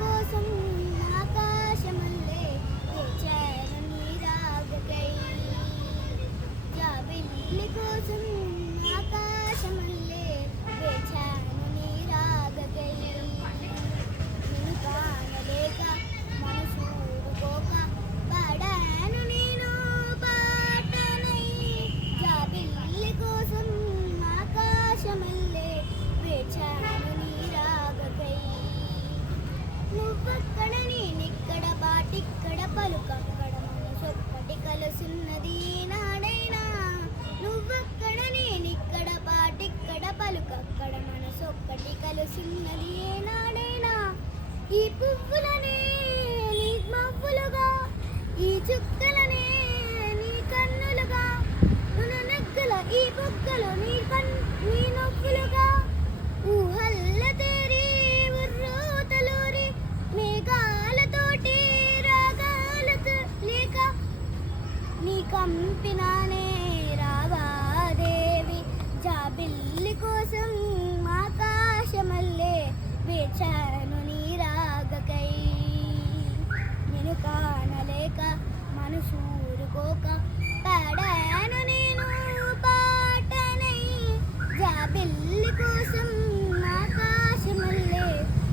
కోసం ఆకాశమల్లే వేచాను నీ రాకకై. జాబిల్లి కోసం ఆకాశమల్లే వేచాను నీ రాకకై. నిన్ను కానలేక మనసు ఊరుకోక పాడాను నేను పాటనై. జాబిల్లి కోసం ఆకాశమల్లే వేచాను నీ రాకకై. నువ్వక్కడ నేనిక్కడ పాటిక్కడ పలుకక్కడ మనసొక్కటి కలుసున్నది నాడైనా. నువ్వక్కడ నేనిక్కడ పాటిక్కడ పలుకక్కడ మనసొక్కటి కలుసున్నది నాడైనా. ఈ పువ్వులనే నీ మవ్వులుగా, ఈ చుక్కలనే నీ కన్నులుగా, నెగ్గల ఈ బుగ్గలు నీ నొప్పులుగా. ఊహల్ల తేరి ఉర్రూతలూరి మేఘాలతోటి రాగాలతో లేక నీ కంపినానే రావాదేవి. జాబిల్లి కోసం ఆకాశమల్లే వేచాను నీ రాగకై. నేను కానలేక మనసు ఊరుకోక పాడాను నేను పాటనై. జాబిల్లి కోసం ఆకాశమల్లే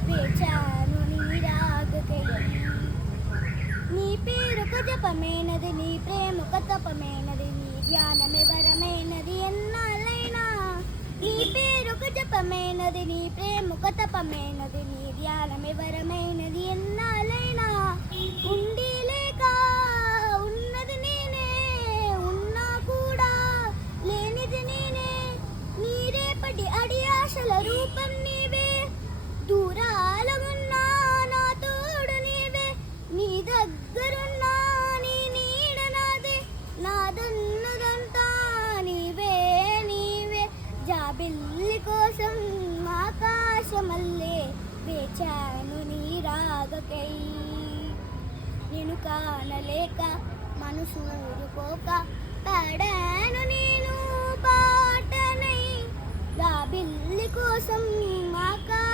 వేచాను నీ రాగకై. నీ పేరుక జపమైనది, నీ ప్రేమక తపమైనది, నీ ధ్యానమే వరమైనది ఎన్నాళ్ళైనా. నీ పేరుక జపమైనది, నీ ప్రేమక తపమైనది, నీ ధ్యానమే వరమైనది ఎన్నాళ్ళైనా. ఉండి లేక ఉన్నది నేనే, ఉన్నా కూడా లేనిది నేనే. నీ రేపటి అడి ఆశల రూపం నీవే, దూరాల ఉన్నా నా తోడు నీవే. నీ దగ్గరున్నా నీ నీడ నాదే, నాదన్నదంతా నీవే నీవే. జాబిల్లి కోసం ఆకాశమల్లే వేచాను నీ రాగకై. నేను కానలేక మనసు ఊరుకోక పాడాను నేను పాటనై. జాబిల్లి కోసం ఆకాశ